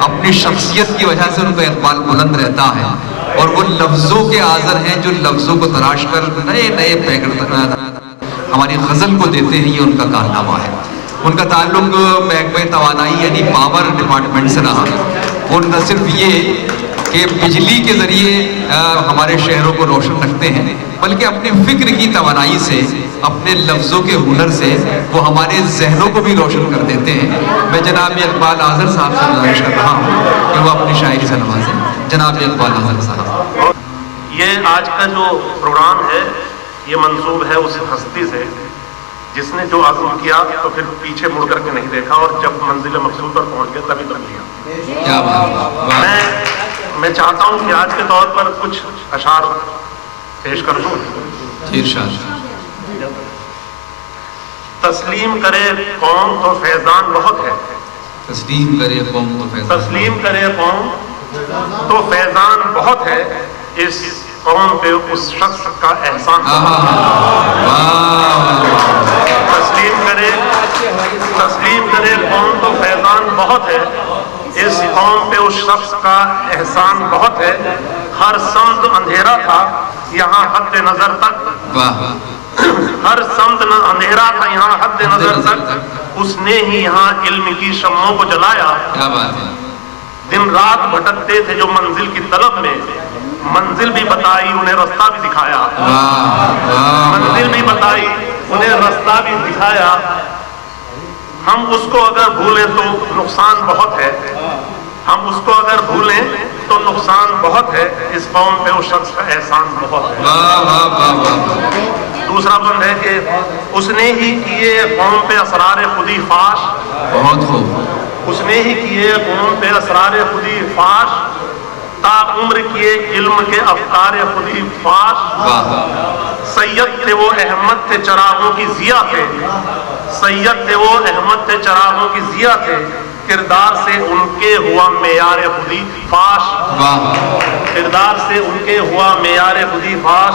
اپنی شخصیت کی وجہ سے ان کا اقبال بلند رہتا ہے، اور وہ لفظوں کے آذر ہیں جو لفظوں کو تراش کر نئے نئے پیغام ہماری غزل کو دیتے ہیں، یہ ان کا کارنامہ ہے۔ ان کا تعلق محکمہ توانائی یعنی پاور ڈپارٹمنٹ سے رہا۔ وہ نہ صرف یہ کہ بجلی کے ذریعے ہمارے شہروں کو روشن رکھتے ہیں، بلکہ اپنے فکر کی توانائی سے، اپنے لفظوں کے ہنر سے وہ ہمارے ذہنوں کو بھی روشن کر دیتے ہیں۔ میں جناب اقبال اظہر صاحب سے گزارش کر رہا ہوں کہ وہ اپنی شاعری سے نوازیں۔ جناب اقبال اظہر صاحب۔ یہ آج کا جو پروگرام ہے یہ منسوب ہے اس ہستی سے جس نے جو عزم کیا تو پھر پیچھے مڑ کر کے نہیں دیکھا، اور جب منزل مقصود پر پہنچ گیا تبھی دم لیا۔ کیا بات ہے۔ میں چاہتا ہوں کہ آج کے طور پر کچھ اشعار پیش کر دوں۔ تسلیم کرے قوم تو فیضان بہت ہے، تسلیم کرے قوم تو فیضان، تسلیم کرے قوم تو فیضان بہت ہے، اس قوم پہ اس شخص کا احسان تسلیم کرے قوم تو فیضان بہت ہے، اس قوم پہ اس شخص کا احسان بہت ہے۔ ہر سمت اندھیرا تھا یہاں حد نظر تک، ہر سمت اندھیرا تھا یہاں حد نظر تک، اس نے ہی یہاں علم کی شمعوں کو جلایا۔ کیا بات ہے۔ دن رات بھٹکتے تھے جو منزل کی طلب میں، منزل بھی بتائی انہیں رستہ بھی دکھایا، منزل بھی بتائی انہیں رستہ بھی دکھایا۔ ہم اس کو اگر بھولیں تو نقصان بہت ہے، ہم اس کو اگر بھولیں تو نقصان بہت ہے، اس قوم پہ اس شخص کا احسان بہت ہے۔ دوسرا بند ہے کہ اس نے ہی کیے قوم پہ اسرار خودی فاش، بہت خوب، اس نے ہی کیے قوم پہ اسرار خودی فاش، تا عمر کیے علم کے افکار خودی فاش۔ سید تھے وہ احمد تھے چراغوں کی ضیاء تھے، سید تھے وہ احمد تھے چراغوں کی ضیاء تھے، کردار سے ان کے ہوا معیار خودی فاش، کردار سے ان کے ہوا معیار خودی فاش۔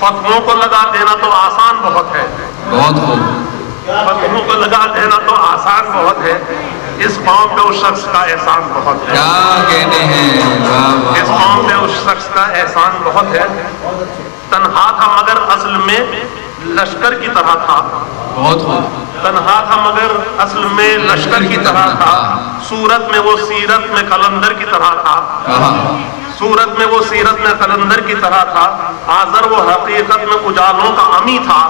فتووں کو لگا دینا تو آسان بہت ہے، بہت خوب، فتووں کو لگا دینا تو آسان بہت ہے، اس قوم پہ اس شخص کا احسان بہت ہے، کیا کہنے ہیں، اس قوم پہ اس شخص کا احسان بہت ہے۔ تنہا تھا مگر اصل میں لشکر کی طرح تھا، بہت خوب، تنہا تھا مگر اصل میں لشکر کی طرح تھا، صورت میں وہ سیرت میں قلندر کی طرح تھا، صورت میں وہ سیرت میں قلندر کی طرح تھا، آذر وہ حقیقت میں اجالوں کا امی تھا،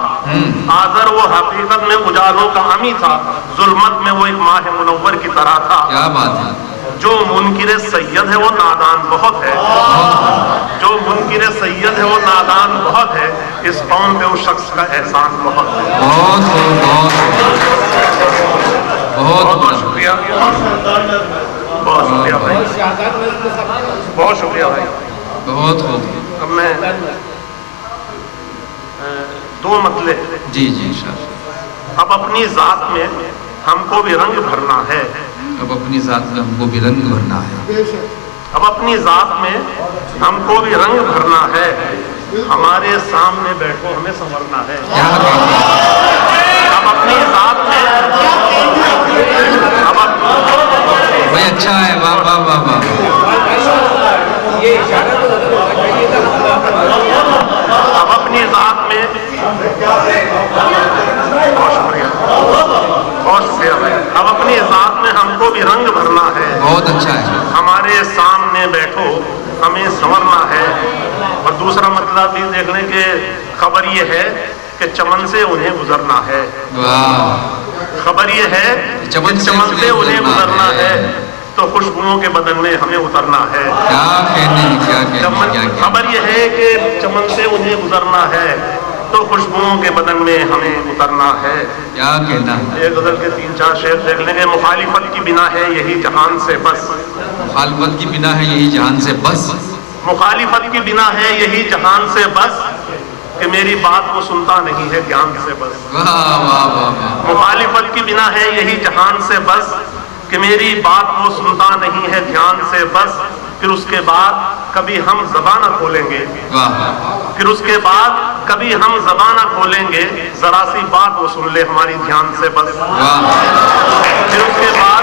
آذر وہ حقیقت میں اجالوں کا امی تھا، ظلمت میں وہ ایک ماہ منور کی طرح تھا۔ کیا بات ہے۔ جو منکر سید ہے وہ نادان بہت ہے، جو منکر سید ہے وہ نادان بہت ہے، اس قوم پہ اس شخص کا احسان بہت ہے۔ بہت خوب، بہت بہت شکریہ، بہت شکریہ بھائی، بہت شکریہ بھائی۔ بہت خوب۔ اب میں دو مطلب، جی انشاءاللہ۔ اب اپنی ذات میں ہم کو بھی رنگ بھرنا ہے، اب اپنی ذات میں ہم کو بھی رنگ بھرنا ہے، اب اپنی ذات میں ہم کو بھی رنگ بھرنا ہے، ہمارے سامنے بیٹھو ہمیں سنورنا ہے۔ کیا کہتے ہیں، اب اپنی ذات میں بھائی اچھا ہے، واہ واہ واہ واہ، اب اپنی ذات میں، بہت شکریہ، بہت شکریہ بھائی، اب اپنی ذات میں ہم کو بھی رنگ بھرنا ہے، بہت اچھا ہے، ہمارے سامنے بیٹھو ہمیں سنورنا ہے۔ اور دوسرا مطلب بھی دیکھ لیں کہ خبر یہ ہے کہ چمن سے انہیں گزرنا ہے، خبر یہ ہے کہ چمن سے انہیں گزرنا ہے، تو خوشبوؤں کے بدن میں ہمیں اترنا ہے۔ کیا کہنے ہیں، کیا کہنے ہیں، خبر یہ ہے کہ چمن سے انہیں گزرنا ہے، تو خوشبوؤں کے بدن میں ہمیں اترنا ہے۔ کیا کہنا ہے۔ ایک غزل کے 3-4 شعر دیکھ لیں گے۔ مخالفت کی بنا ہے یہی جہان سے بس، مخالفت کی بنا ہے یہی جہان سے بس، مخالفت کی بنا ہے یہی جہان سے بس، کہ میری بات کو سنتا نہیں ہے گیان سے بس، واہ واہ واہ، مخالفت کی بنا ہے یہی جہان سے بس، کہ میری بات کو سنتا نہیں ہے دھیان سے بس۔ پھر اس کے بعد کبھی ہم زبان نہ کھولیں گے، پھر اس کے بعد کبھی ہم زبان نہ کھولیں گے، ذرا سی بات وہ سن لے ہماری دھیان سے بس۔ پھر اس کے بعد